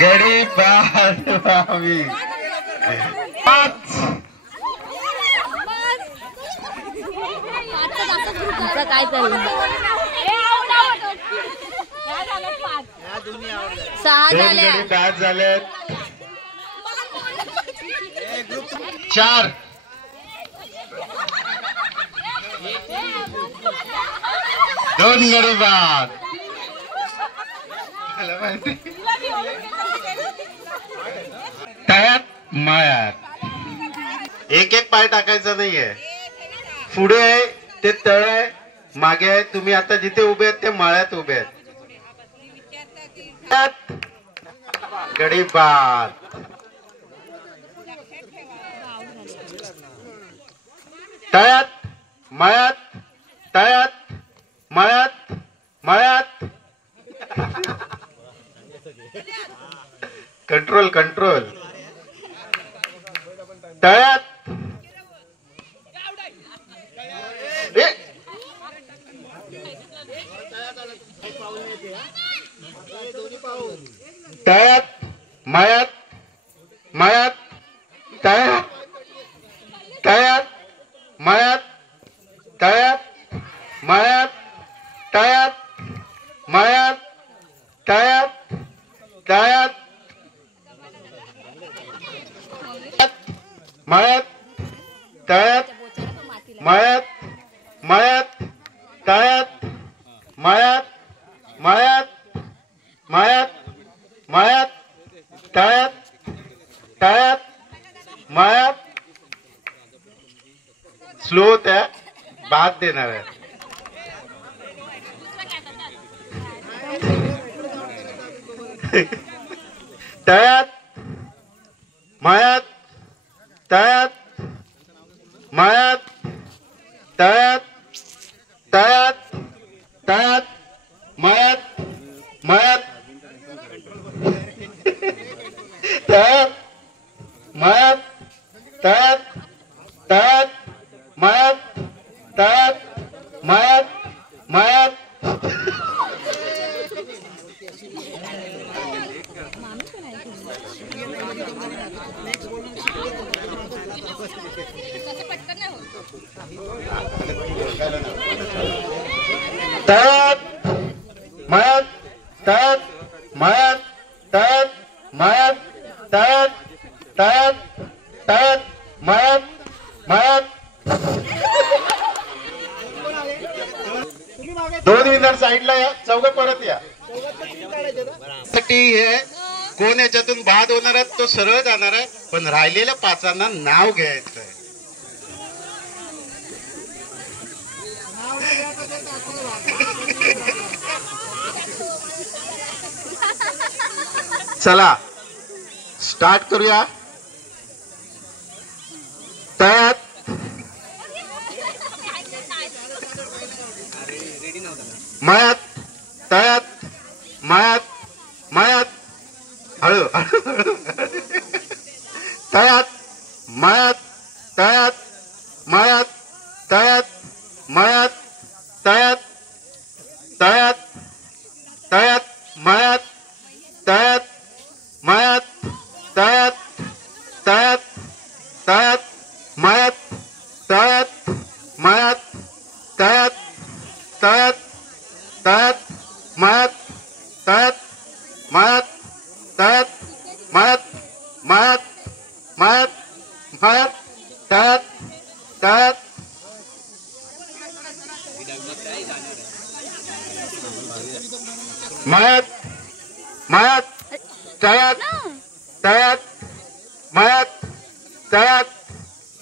गडी बाद भावी 5 काय चाललं 6 झाले बाद झाले 4 2 गडी बाद तळ्यात माळ्यात एक एक पाय टाकायचा नाहीये पुढे आहे ते तळ आहे मागे आहे तुम्ही आता जिथे उभे आहेत ते माळ्यात उभे आहेत गडी बाद तळ्यात माळ्यात तळ्यात माळ्यात माळ्यात कंट्रोल कंट्रोल तळ्यात तळ्यात माळ्यात माळ्यात तळ्यात तळ्यात माळ्यात तळ्यात माळ्यात तळ्यात माळ्यात तळ्यात तळ्यात माळ्यात तळ्यात माळ्यात माळ्यात तळ्यात माळ्यात माळ्यात माळ्यात माळ्यात तळ्यात तळ्यात माळ्यात स्लो त्या बाद देणार आहे तळ्यात माळ्यात तळ्यात माळ्यात तळ्यात तळ्यात तळ्यात माळ्यात माळ्यात तळ्यात माळ्यात तळ्यात तळ्यात माळ्यात तळ्यात माळ्यात माळ्यात तळ्यात माळ्यात तळ्यात माळ्यात तळ्यात माळ्यात तळ्यात तळ्यात तळ्यात माळ्यात माळ्यात 2 विनर साईडला या चौघ परत या हे कोण याच्यातून बाद होणार आहे तो सरळ जाणार आहे पण राहिलेल्या 5 नाव घ्यायचं आहे चला स्टार्ट करूया तळ्यात माळ्यात तळ्यात माळ्यात माळ्यात हळू तळ्यात माळ्यात तळ्यात माळ्यात तळ्यात माळ्यात तळ्यात तळ्यात तळ्यात माळ्यात तळ्यात माळ्यात तळ्यात तळ्यात तळ्यात माळ्यात तळ्यात माळ्यात तळ्यात तळ्यात तळ्यात माळ्यात तळ्यात माळ्यात तळ्यात माळ्यात माळ्यात माळ्यात माळ्यात तळ्यात तळ्यात माळ्यात माळ्यात तळ्यात तळ्यात माळ्यात तळ्यात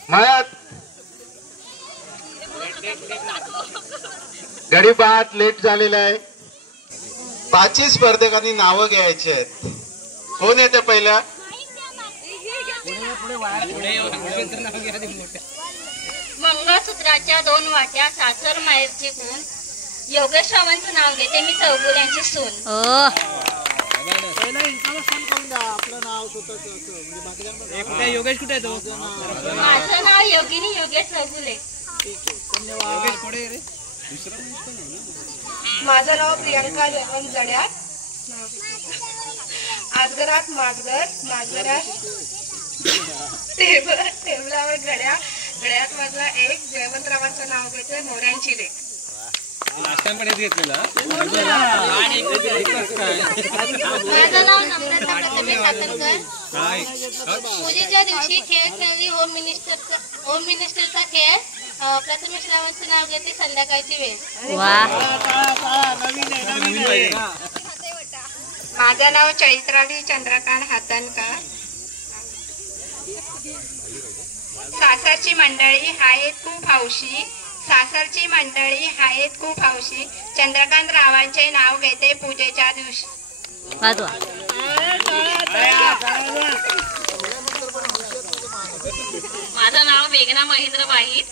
माळ्यात गडी बाद लेट झालेला आहे 5 स्पर्धकांनी नावं घ्यायची आहेत कोण येते पहिल्या मंगळसूत्राच्या 2 वाट्या सासर माहेरचे गुण योगेश रावांचं नाव घेते मी चौगुल्यांची सून योगेश कुठे आहे तो माझं नाव योगिनी योगेश चौगुले माझं नाव प्रियांका जयवंत जड्यात. आजगरात माजगर, माजगरात टेबलावर घड्या, घड्यात वाजला एक. जयवंतरावांचं नाव घेते मोऱ्यांची लेक. लास्ट पण घेतलेलं माझं नाव नम्रता प्रथमेश कातरकर. पूजेच्या दिवशी खेळ खेळली होम मिनिस्टरचा खेळ. प्रथमेश रावांचं नाव घेते संध्याकाळची वेळ. माझं नाव चैत्राली चंद्रकांत हातनकर. सासरची मंडळी आहेत खूप हौशी, सासरची मंडळी आहेत खूप हौशी. चंद्रकांत रावांचे नाव घेते पूजेच्या दिवशी. माझं नाव मेघना महेंद्र वाहिद.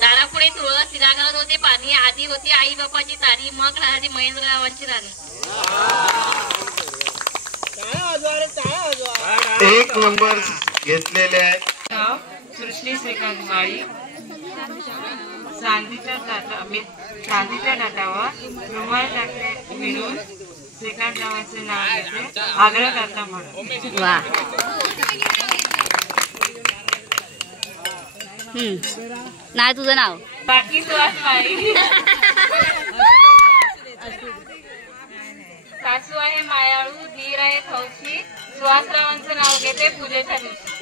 दारापुढे तुळस, तिला घालत होते पाणी. आधी होती आई बापाची तारी, मग राहते महेंद्ररावांची राणी. एक नंबर घेतलेले आहे. नाव सृष्टी श्रीकांत माळी. चांदीच्या ताटावर रुमाल टाकले मिळून श्रीकांत रावांचे नाव घेते आग्रह करता म्हणून. नाही तुझं नाव बाकी सुहास माळी. सासू आहे मायाळू, धीर आहे हौशी. सुहासरावांचं नाव घेते पूजेच्या दिवशी.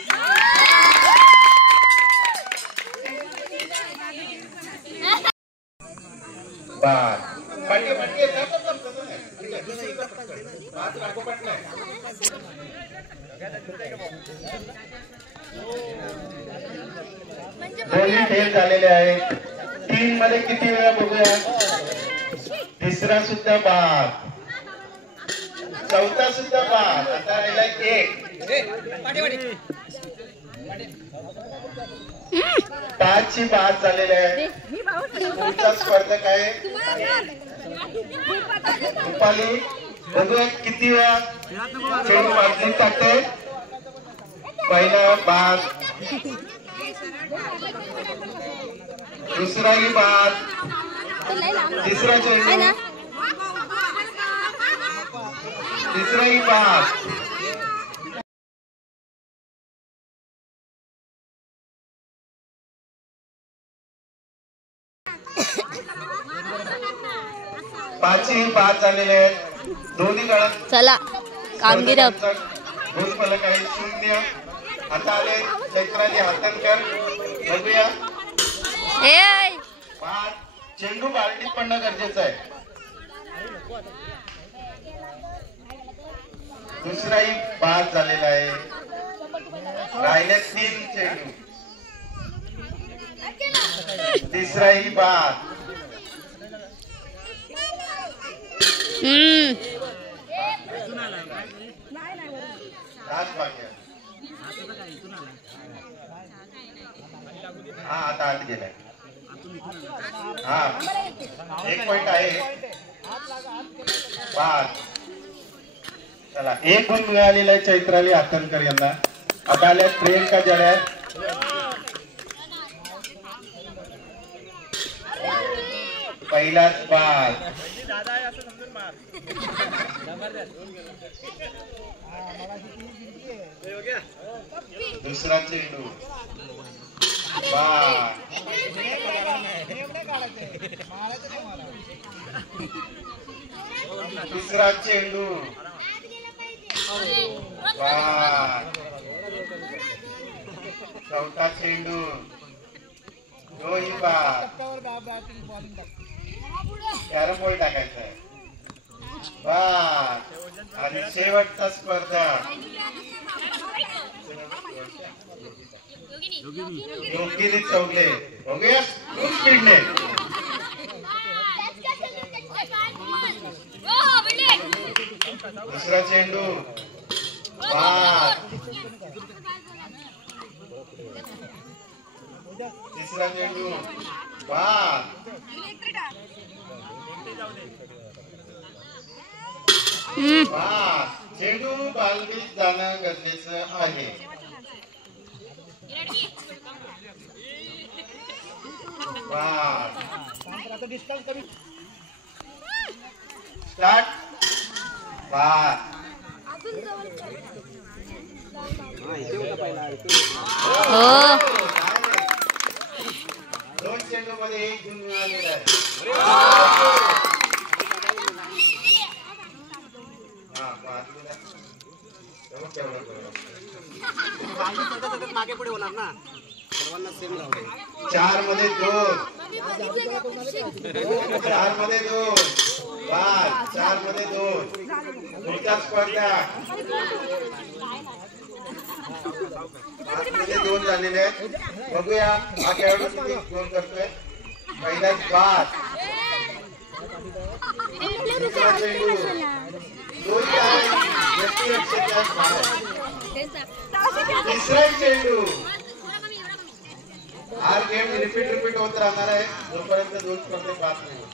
दोन्ही फेल झालेले आहेत. 3 मध्ये किती वेळा बघूया. तिसरा सुद्धा बाद, चौथा सुद्धा बाद. आता राहिला 1. 5 ची बाद झालेले आहे. पुढचा स्पर्धक आहे रुपाली. बघूया किती वेळा चेंडू वाजली टाकते. पहिला बाद, दुसराही बाद, तिसरा चेंडू, तिसराही बाद. पाचही बाद झालेले आहेत. दोन्ही गळात चला कामगिरी फलक आहे 0. आता आले चैत्राली हातनकर. बघूया बाद. चेंडू बालडीत पडणं गरजेचं आहे. दुसराही बाद झालेला आहे. राहिले 3 चेंडू. तिसराही बाद. हा आता आत गेलाय. हा 1 पॉइंट आहे. बाद. चला 1 गुण मिळालेला आहे चैत्राली हातनकर यांना. आता आल्या प्रियंका जड्यात. पहिलाच बाद. दुसरा चेंडू बाद. तिसरा चेंडू बाद. चौथा चेंडू दोही बाद. कॅरम बोर्ड टाकायचा आहे. बाद. आणि शेवटचा स्पर्धा योगिनी चौगले. बघूया खूप स्पीडने. दुसरा चेंडू बाद. तिसरा चेंडू बाद. बाद. चेंडू बालबीत जाणं गरजेचं आहे. बाद. स्टार्ट. बार. दोन चेंडू मध्ये एक गुण मिळालेला आहे. मागे पुढे होणार ना, सर्वांना सेम लावले. 4 मध्ये 2. 4 मध्ये 2. 4 मध्ये 2. पुढचा स्पर्धा 5 मध्ये 2 झालेले आहेत. बघूया हा खेळाडू किती गोल करतोय. पहिलाच बाद. दुसरा चेंडू 2 तिसरा चेंडू. हा गेम रिपीट होत राहणार आहे जोपर्यंत 2 स्पर्धे पास नाही होत.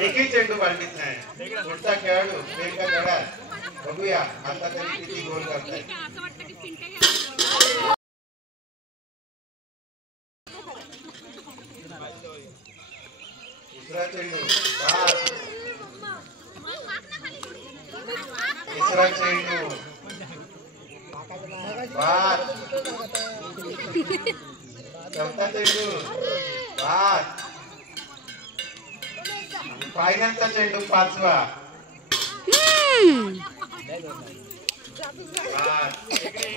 एकही चेंडू बांधीत नाही. पुढचा खेळाडू नेमका गडाल. बघूया आता तरी किती गोल करताय. दुसरा चेंडू 5. तिसरा चेंडू 5. चौथा चेंडू 5. फायनलचा चेंडू 5वा.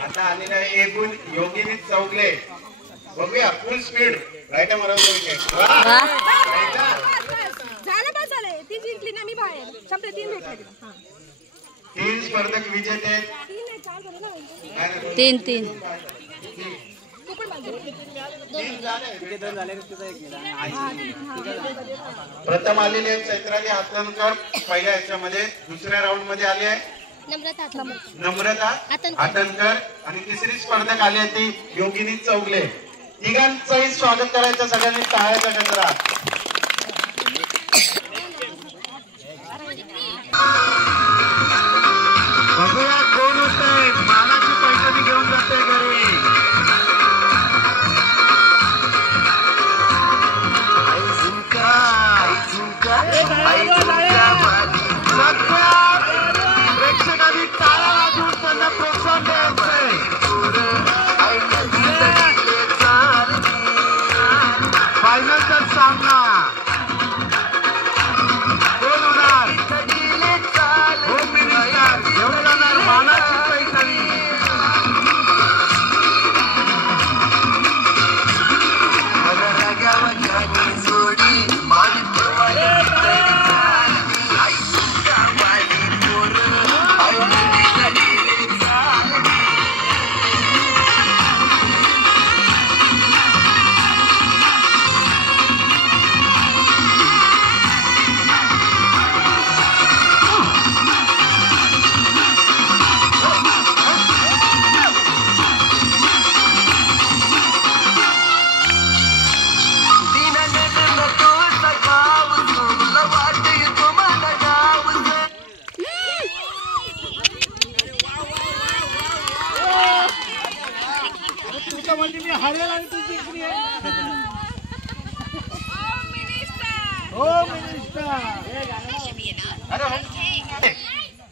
आता आलेला आहे एक गुण योगिनी चौगले. बघूया फुल स्पीड. राईट मारा. ती जिंकली ना, मी बाहेर. 3 स्पर्धक विजेते. 3 प्रथम आलेले चैत्राली हातणकर पहिल्या ह्याच्यामध्ये. दुसऱ्या राऊंड मध्ये आले आहे नम्रता हातणकर. आणि तिसरी स्पर्धक आली आहे ती योगिनी चौगले. तिघांचंही स्वागत करायचं सगळ्यांनी टाळ्याच्या गजरात. बघूया कोण होतंय मानाची पैठणी घेऊन जाते घरी. प्रेक्षकांनी टाळ्या वाजवून त्यांना प्रोत्साहन द्यायचंय. फायनलचा सामना कोण होणार? होम मिनिस्टर घेऊन जाणार मानाची पैठणी.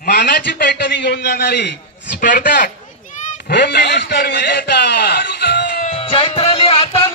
मानाची पैठणी घेऊन जाणारी स्पर्धक होम मिनिस्टर विजेता चैत्राली आता